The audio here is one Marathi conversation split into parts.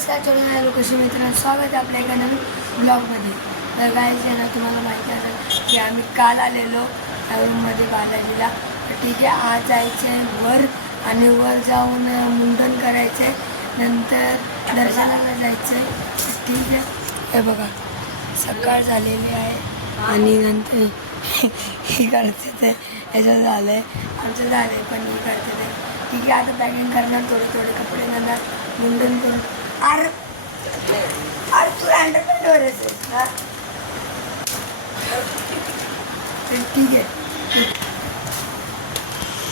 नमस्कार चॅनल कशी मित्रांनो, स्वागत आहे आपल्या एका नवीन ब्लॉगमध्ये. तर गाईज आहे ना, तुम्हाला माहिती असेल की आम्ही काल आलेलो त्या रूममध्ये बालाजीला. तर ठीक आहे, आज जायचं आहे वर आणि वर जाऊन मुंडन करायचं आहे, नंतर दर्शनाला जायचं आहे. ठीक आहे, हे बघा सकाळ झालेली आहे आणि नंतर हे करते ते ह्याचं झालं आहे, आमचं झालं आहे पण हे करते ते. ठीक आहे, आता पॅकिंग करणार, थोडे कपडे घालणार, मुंडन करून. अरे तू अंडरपॅन्टवर आहेस ना? ठीक आहे.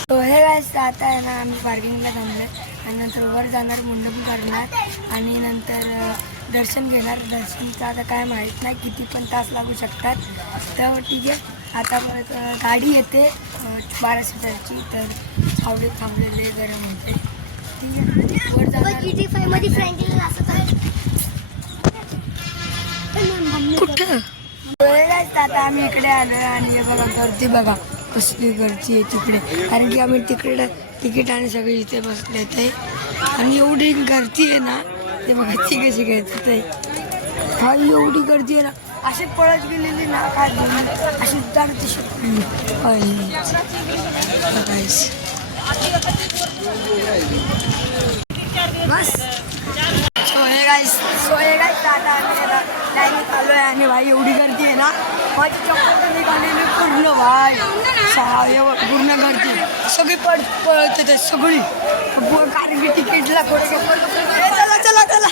तो हे गाईस आता आहे ना, आम्ही पार्किंगला थांबलो आणि नंतर वर जाणार, मुंडन करणार आणि नंतर दर्शन घेणार. दर्शनचं आता काय माहीत नाही, किती पण तास लागू शकतात. तर ठीक आहे, आता परत गाडी येते 12 सीटरची, तर सावलीत थांबलेले गरम होते. ठीक आहे, वर जाणार. GTA 5 मध्ये फ्रँकलिन असं कुठं आता आम्ही इकडे आलो आहे आणि हे बघा गर्दी, बघा कसली गर्दी आहे तिकडे, कारण की आम्ही तिकडे तिकीट आणि सगळे इथे बसले ते. आणि एवढी गर्दी आहे ना, ते बघा ती कशी घ्यायची ते. हा एवढी गर्दी आहे ना, अशी पळत गेलेली ना, काय अशी उतारते शकली. बस सोय गाईस आता आम्ही लाईनीत आलो आहे आणि भाई एवढी गर्दी आहे ना, माझी चप्पल निघालेली पूर्ण भाई, पूर्ण गर्दी, सगळी पळत येते सगळी, कारण की तिकीटला थोडे चला चला चला.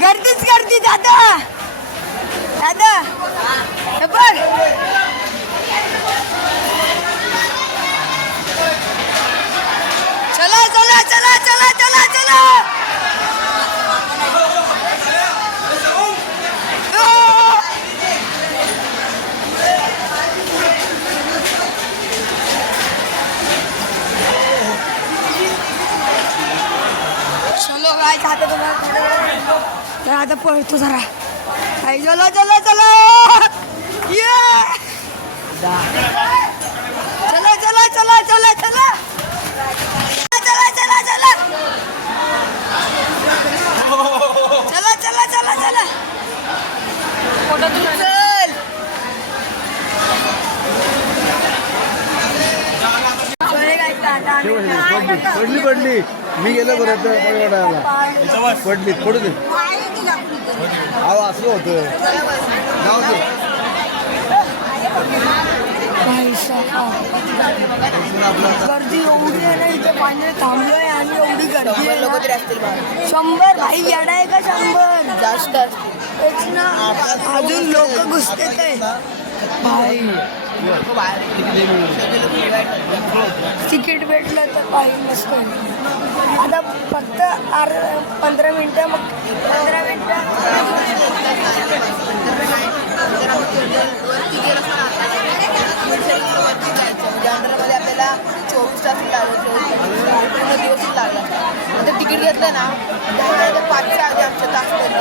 गर्दीच गर्दी दादा दादा, हे बघ चला चला चला चला चला चला. चलो गाइस, आता तर आता पळतो जरा. चला चला चला, ये चला चला चला चला चला चला चला चला चला चला चला चला चल पडली मी गेलो परत पडली पडू दे. अहो असं होतं नाव दे. गर्दी एवढी आहे ना, इथे पाणी थांबलोय आणि एवढी गर्दी आहे. 100 भाई येणार आहे का? 100 जास्त तेच ना, अजून लोक घुसतेच आहे भाई. तिकीट भेटलं तर काही मस्त. आता फक्त 15 मिनटं, मग 15 मिनटं जनरलमध्ये आपल्याला 24 तास लागले, पूर्ण दिवस लागला. नंतर तिकीट घेतलं ना, 5च्या आधी आमच्या तासपर्यंत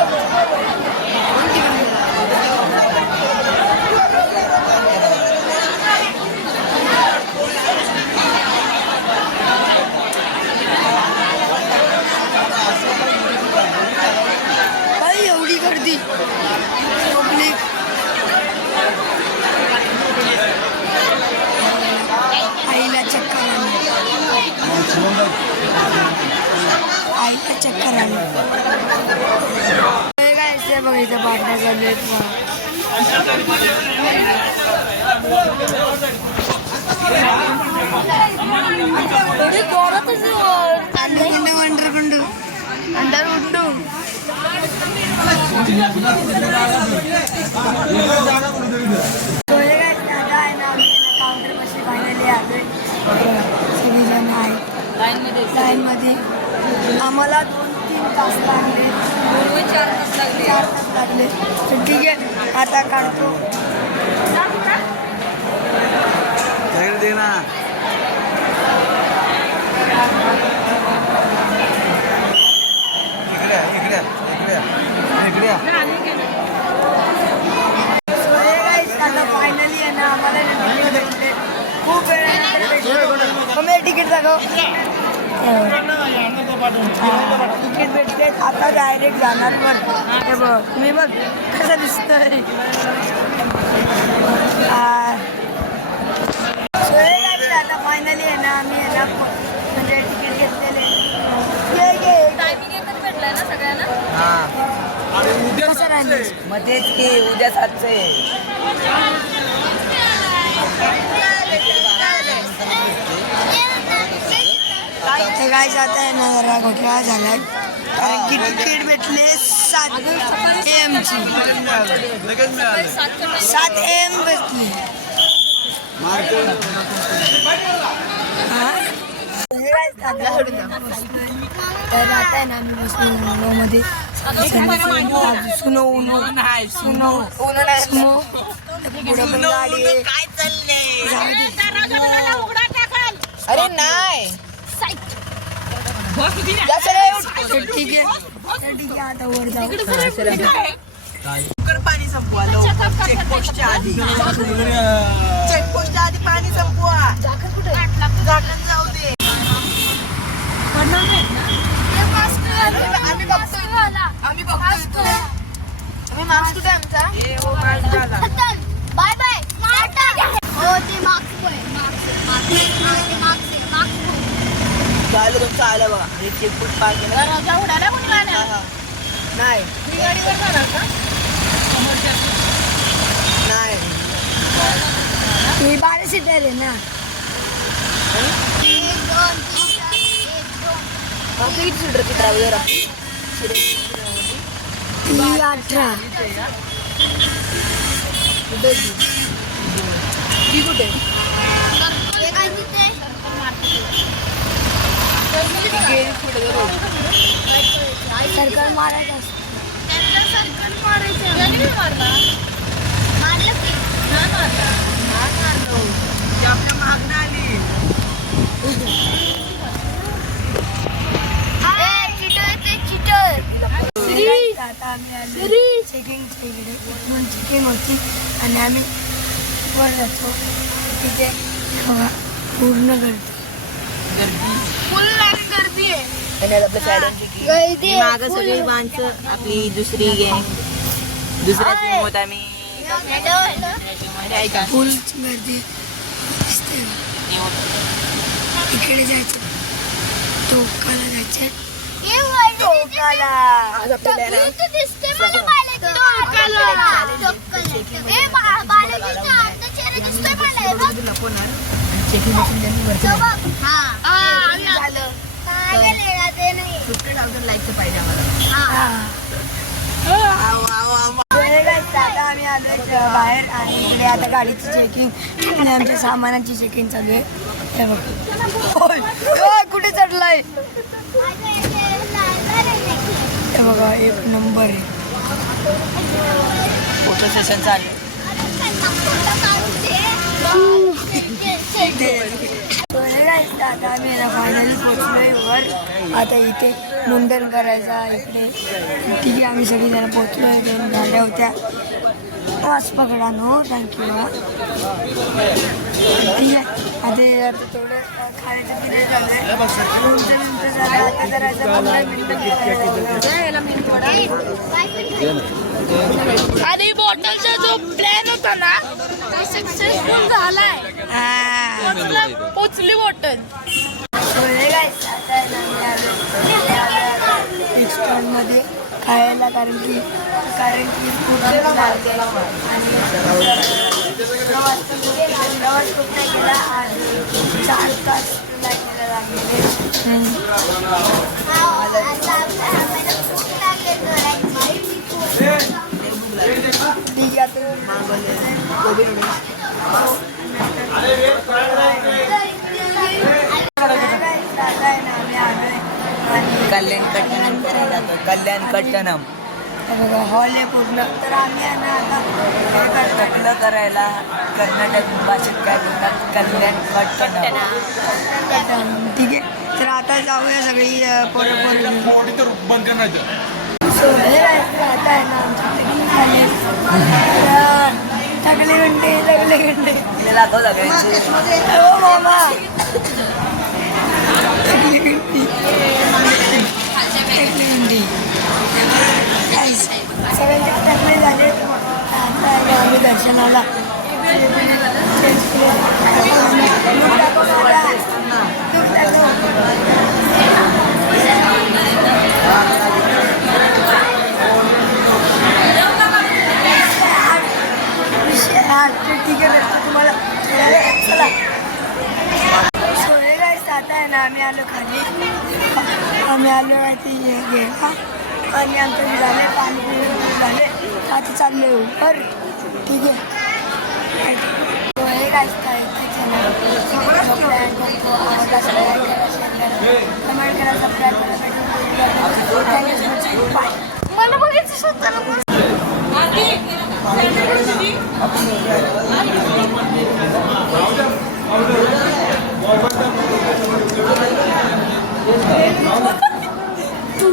एवढी गर्दी. आईला चक्कर आली, आईला चक्कर आली. काय बघ, इथं बाटल्या झाले अंडर उंडू. काउंटर पाशी फायनली आलोय, सगळीजण आहे लाईनमध्ये. आम्हाला 2-3 तास लागले, 4 तास लागले. तर ठीक आहे, आता काढतो. सगळं दे ना. इकडे आता फायनली आहे ना आम्हाला तिकीट भेटले. खूप वेळ तिकीट दाखव. तिकीट भेटते आता डायरेक्ट जाणार. पण हे बघ मी बघ कसं दिसतंय. आता फायनली आहे ना आम्ही आहे ना म्हणजे तिकीट घेतलेले. भेटलाय ना सगळ्यांना. कसं राहिलं मग तेच की उद्या 7चं आहे. ते काय जात आहे ना जरा घोटाळा झालाय कारण की तिकीट भेटले 7 AM ची. 7 AM भेटली. तर आता आहे ना आम्ही बसलो उन्हामध्ये. पुढे पण गाडी आहे. अरे नाही तर ठीक आहे आता वर जाऊ. पाणी संपवा चेकपोस्टच्या आधी पाणी संपवा. झाकण जाऊ दे. आम्ही बघतोय. मार्क्स कुठे आमचा? Bye bye. हो ते मार्क्स झालं तुमचं आलं बघा. हे चेकपोस्ट पार केलं. नाही नाही ही 12 सीटर आहे ना. किती सीटरची ट्रॅव्हलर ही 18. ती कुठे? सरकार मारायचं असतं. आपल्या मागणं आली. आता आम्ही आलो चेकिंगच्या इकडे. म्हणून चेकिंग होती आणि आम्ही वर जातो. तिथे बघा पूर्ण गर्दी. आणि आपल्या सॅडनची मागं सगळी माणसं आपली दुसरी गँग दुसऱ्या टीम होत आम्ही ऐका फुल गर्दी दिसते. इकडे जायचं टोकाला जायचं. आज आपल्याला लपवणार चेकिंग मशीन त्यांनी वरती लाईकचं पाहिजे आम्हाला. आता आम्ही आलो बाहेर आणि इकडे आता गाडीची चेकिंग आणि आमच्या सामानाची चेकिंग चालू आहे. हे बघा कुठे चढलाय. हे बघा 1 नंबर आहे. फोटो सेशन चालू. आता आम्ही फायनली पोचलोय वर. आता इथे मुंडन करायचा इकडे. ठीक आहे आम्ही सगळीजण पोचलोय. 2 गाड्या होत्या. वास पकडा नो थँक्यू. ठीक आहे आता थोडं खायचं पिणे झालंय. 2 मिनटं झालं. आता करायचं 15 मिनिटं. आणि बॉटलचा जो प्लॅन होता ना तो सक्सेसफुल झालाय. पोचली बॉटल. मध्ये खायला कारण की खूप लागते आणि प्रवास खूप नाही केला. आणि 4 तास लागलेला लागलेले. ठीक आहे कल्याण कट्टनम बघा हॉल आहे पूर्ण. तर आम्ही आहे ना आता न करायला कर्नाटक भाषेत काय बोलतात कल्याण कट्टणा. ठीक आहे, तर आता जाऊया सगळी पोरं पोरं. बॉडी तर बंद करण्याचं. सो हे आता आहे ना आमच्या चकले घंटे दाखव सगळ्यांची. हो मामा चकली घंटी सगळ्यांचे टकले झाले. आता आहे आम्ही दर्शनाला चेंज ठीक आहे नसतं तुम्हाला चला. सो हे गाईस आता आहे ना आम्ही आलो खाली. आम्ही आलो आहे ती घ्यायला आणि आमचं झाले पाणी पिऊन झाले. आता चालले वर. ठीक आहे. सो हे गाईस काय कमेंट करा सबस्क्राईब करा. बाय. मला बघायचं स्वतःला. तू